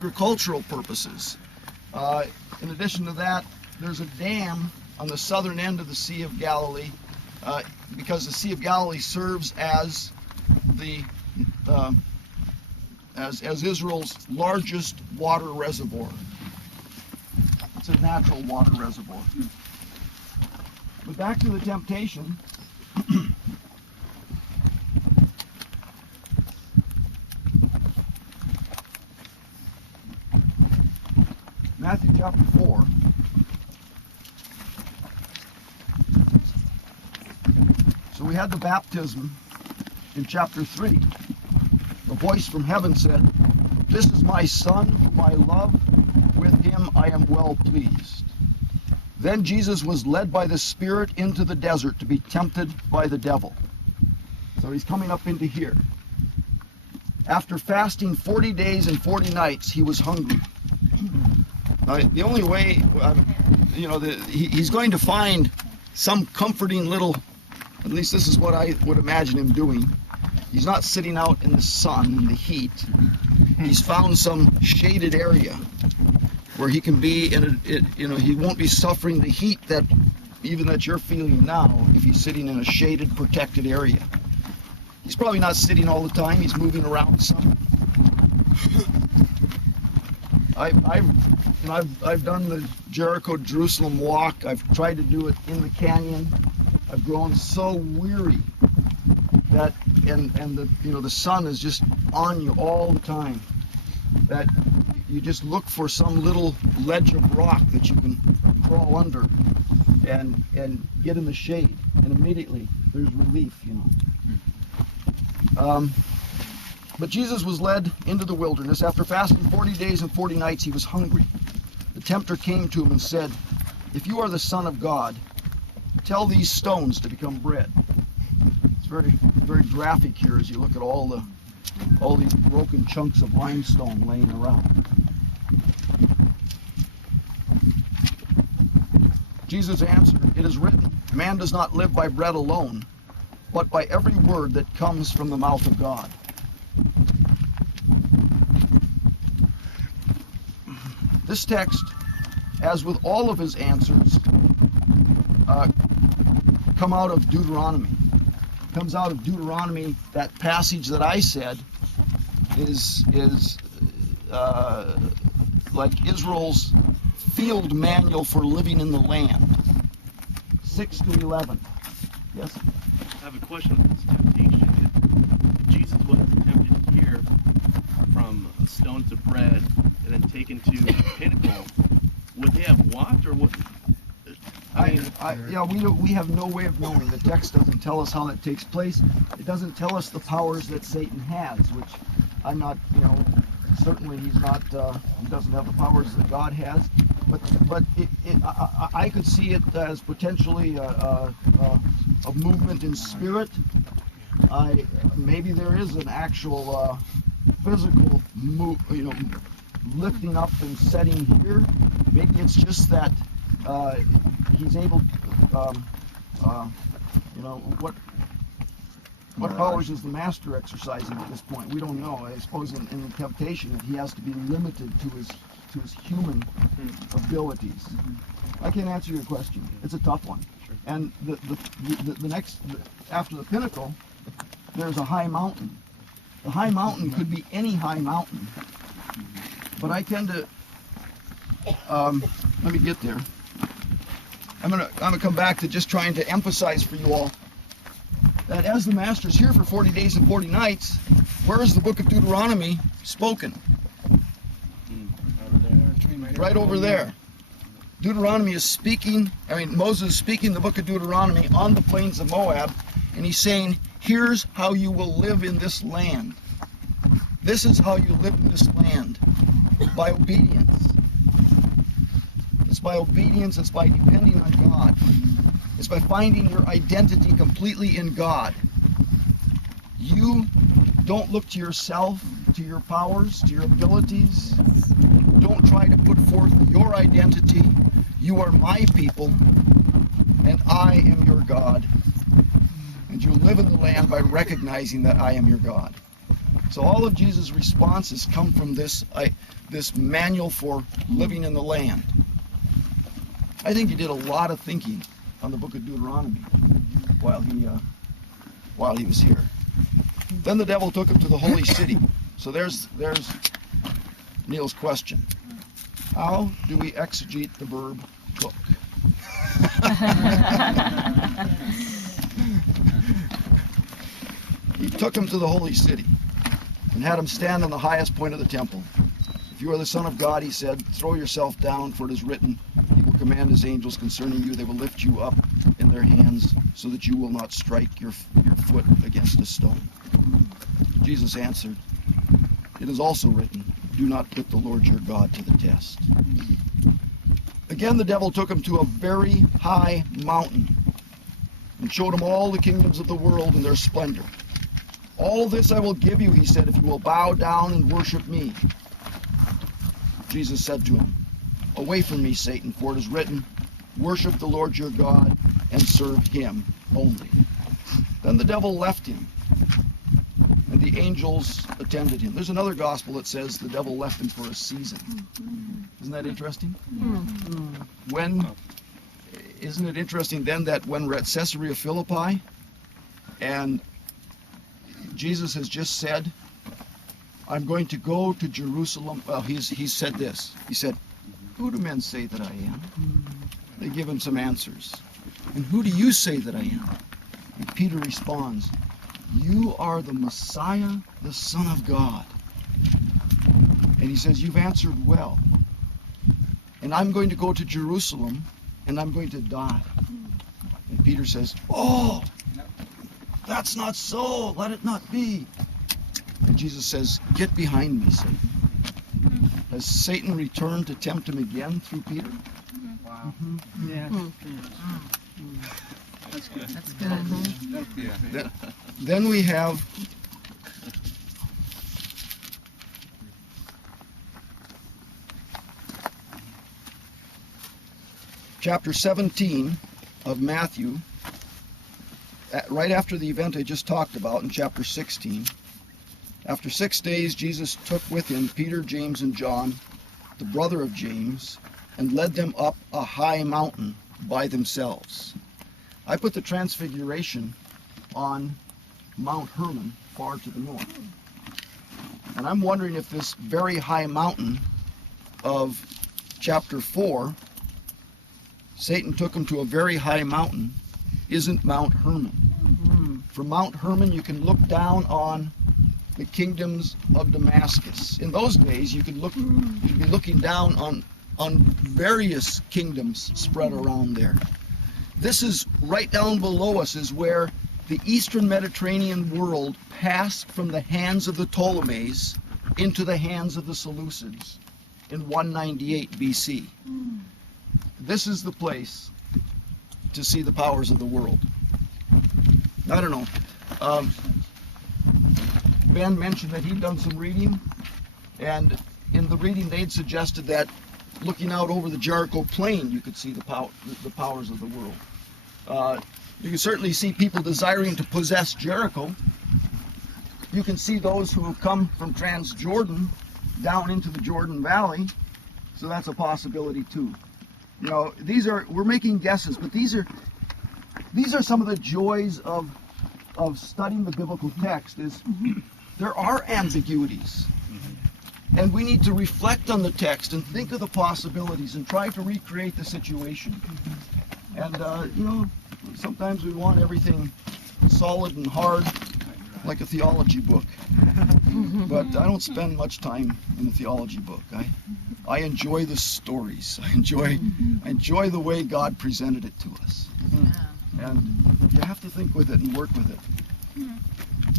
agricultural purposes. In addition to that, there's a dam on the southern end of the Sea of Galilee, because the Sea of Galilee serves as the as Israel's largest water reservoir. It's a natural water reservoir. But back to the temptation. Matthew chapter 4. So we had the baptism in chapter 3. The voice from heaven said, "This is my Son whom I love, with him I am well pleased." Then Jesus was led by the Spirit into the desert to be tempted by the devil. So he's coming up into here. After fasting 40 days and 40 nights, he was hungry. The only way, he's going to find some comforting little, at least this is what I would imagine him doing. He's not sitting out in the sun, in the heat. He's found some shaded area where he can be, he won't be suffering the heat that you're feeling now if he's sitting in a shaded, protected area. He's probably not sitting all the time. He's moving around some. I've done the Jericho-Jerusalem walk. I've tried to do it in the canyon. I've grown so weary that, and the sun is just on you all the time, that you just look for some little ledge of rock that you can crawl under and get in the shade, and immediately there's relief, But Jesus was led into the wilderness. After fasting 40 days and 40 nights, he was hungry. The tempter came to him and said, "If you are the Son of God, tell these stones to become bread." It's very, very graphic here as you look at all these broken chunks of limestone laying around. Jesus answered, "It is written, man does not live by bread alone, but by every word that comes from the mouth of God." This text, as with all of his answers, come out of Deuteronomy. Comes out of Deuteronomy. That passage that I said is like Israel's field manual for living in the land. 6 to 11. Yes? I have a question on this temptation. Jesus was tempted here from a stone to bread and then taken to the pinnacle. Would they have walked, or what? We have no way of knowing. The text doesn't tell us how that takes place. It doesn't tell us the powers that Satan has, which I'm not, certainly he's not, he doesn't have the powers that God has. But I could see it as potentially a movement in spirit. Maybe there is an actual physical move, lifting up and setting here. Maybe it's just that he's able, what powers is the master exercising at this point? We don't know. I suppose in the temptation he has to be limited to his human abilities. I can't answer your question. It's a tough one. Sure. And the next, after the pinnacle, there's a high mountain. The high mountain could be any high mountain. But I tend to, let me get there. I'm gonna come back to just trying to emphasize for you all that as the master's here for 40 days and 40 nights, where is the book of Deuteronomy spoken? Right over there. Deuteronomy is speaking, Moses is speaking the book of Deuteronomy on the plains of Moab, and he's saying, here's how you will live in this land. This is how you live in this land. By obedience. It's by obedience, it's by depending on God. It's by finding your identity completely in God. You don't look to yourself, to your powers, to your abilities. Don't try to put forth your identity. You are my people, and I am your God. And you live in the land by recognizing that I am your God. So all of Jesus' responses come from this manual for living in the land. I think he did a lot of thinking on the book of Deuteronomy while he was here. Then the devil took him to the holy city. So there's Neil's question. How do we exegete the verb took? He took him to the holy city and had him stand on the highest point of the temple. If you are the Son of God, he said, throw yourself down, for it is written, he will command his angels concerning you. They will lift you up in their hands so that you will not strike your foot against a stone. Jesus answered, it is also written, do not put the Lord your God to the test. Again, the devil took him to a very high mountain and showed him all the kingdoms of the world and their splendor. All this I will give you, he said, if you will bow down and worship me. Jesus said to him, away from me, Satan, for it is written, worship the Lord your God and serve him only. Then the devil left him, and the angels attended him. There's another gospel that says the devil left him for a season. Isn't that interesting? Isn't it interesting then that when we're at Caesarea Philippi and Jesus has just said, I'm going to go to Jerusalem. Well, he's said this. He said, who do men say that I am? They give him some answers. And who do you say that I am? And Peter responds, you are the Messiah, the Son of God. And he says, you've answered well. And I'm going to go to Jerusalem and I'm going to die. And Peter says, oh, that's not so. Let it not be. And Jesus says, get behind me, Satan. Has Satan returned to tempt him again through Peter? Wow. Yeah. That's good. That's good. Yeah. Then we have chapter 17 of Matthew, right after the event I just talked about in chapter 16. After 6 days, Jesus took with him Peter, James, and John, the brother of James, and led them up a high mountain by themselves. I put the Transfiguration on Mount Hermon, far to the north. And I'm wondering if this very high mountain of chapter 4, Satan took him to a very high mountain, isn't Mount Hermon. From Mount Hermon, you can look down on the kingdoms of Damascus. In those days, you'd be looking down on various kingdoms spread around there. This is right down below us is where the Eastern Mediterranean world passed from the hands of the Ptolemies into the hands of the Seleucids in 198 BC. This is the place to see the powers of the world. I don't know. Ben mentioned that he'd done some reading, and in the reading they'd suggested that looking out over the Jericho plain you could see the powers of the world. You can certainly see people desiring to possess Jericho. You can see those who have come from Transjordan down into the Jordan Valley, so that's a possibility too. You know, we're making guesses, but these are some of the joys of studying the biblical text. Is there are ambiguities, and we need to reflect on the text and think of the possibilities and try to recreate the situation. And you know, sometimes we want everything solid and hard, like a theology book. But I don't spend much time in a theology book. I enjoy the stories. I enjoy the way God presented it to us. And you have to think with it and work with it.